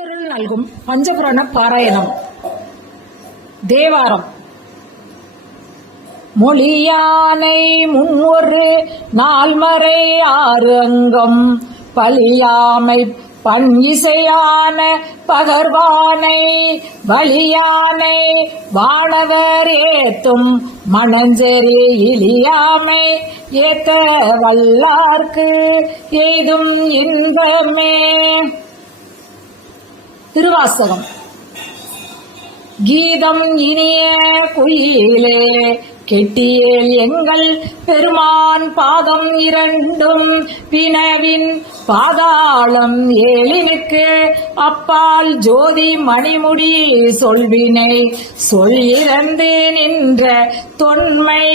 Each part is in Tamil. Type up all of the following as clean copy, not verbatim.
திருக்குறள் நல்கும் பஞ்சபுராண பாராயணம். தேவாரம். மொழியானை முன்னொரு நால்மறை ஆறு அங்கம் பலியாமை பண் இசையான பகர்வானை வலியானை வானவர் ஏத்தும் மணஞ்செறி இலியாமை ஏத்த வல்லார்க்கு எய்தும் இன்பமே. திருவாசகம். கீதம் இனிய குயிலே கெட்டியேல் எங்கள் பெருமான் பாதம் இரண்டும் பினவின் பாதாளம் ஏழினுக்கு அப்பால் ஜோதி மணிமுடி சொல்வினை சொல்லிறந்து நின்ற தொன்மை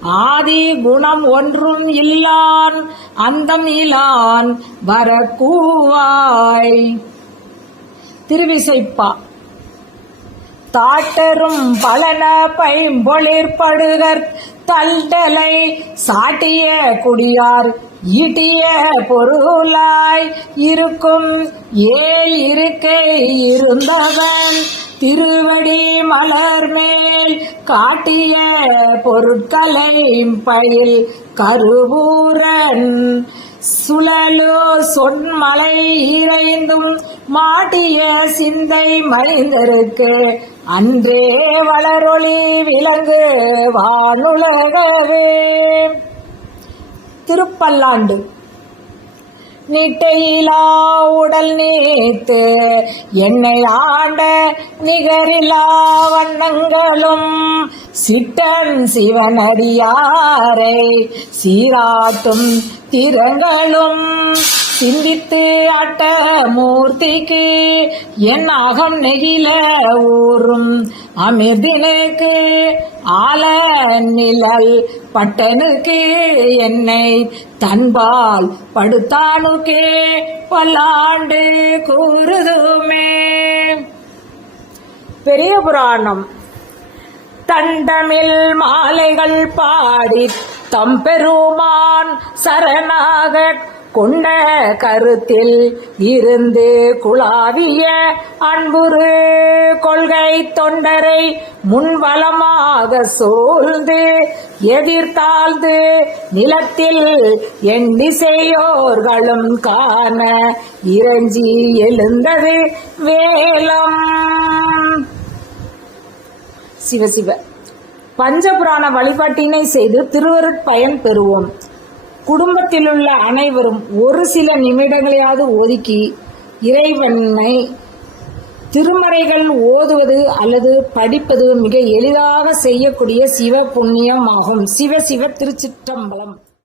ஆதி குணம் ஒன்றும் இல்லான் அந்தம் இலான் வரக்கூவாய். திருவிசைப்பா. தாட்டரும் பலன பைம்பொழிற்படுகர் தல்டலை சாட்டிய குடியார் ஈட்டிய பொருளாய் இருக்கும் ஏல் இருக்கை இருந்தவன் திருவடி மலர் மேல் காட்டிய பொருட்களை பயில் கருவூரன் சுழலோ சொன்மலை இறைந்தும் மாட்டிய சிந்தை மைந்தருக்கு அன்றே வளரொளி விலங்கு வானுலகவே. திருப்பல்லாண்டு. நீட்டையிலா உடல் நீத்து என்னை ஆண்ட நிகரிலா வண்ணங்களும் சிட்டன் சிவனடியாரை சீராட்டும் திறங்களும் சிந்தித்து அட்ட மூர்த்திக்கு என் அகம் நெகில ஊறும் அமிர்தினுக்கு ஆல நிழல் பட்டனுக்கு என்னை தன்பால் படுத்தானுக்கே பல்லாண்டு கூறுதுமே. பெரிய புராணம். தண்டமில் மாலைகள் பாடி தம்பெருமான் சரணாக கொண்ட கருத்தில் இருந்து குழாவிய அன்புரு கொள்கை தொண்டரை முன்வலமாக சூழ்ந்து எதிர்த்தாழ்ந்து நிலத்தில் என் திசையோர்களும் காண இறைஞ்சி எழுந்தது வேலம். சிவசிவ. பஞ்சபுராண வழிபாட்டினை செய்து திருவருட்பயன் பெறுவோம். குடும்பத்திலுள்ள அனைவரும் ஒரு சில நிமிடங்களையாவது ஒதுக்கி இறைவனை திருமறைகள் ஓதுவது அல்லது படிப்பது மிக எளிதாக செய்யக்கூடிய சிவ புண்ணியமாகும். சிவ சிவ. திருச்சிற்றம்பலம்.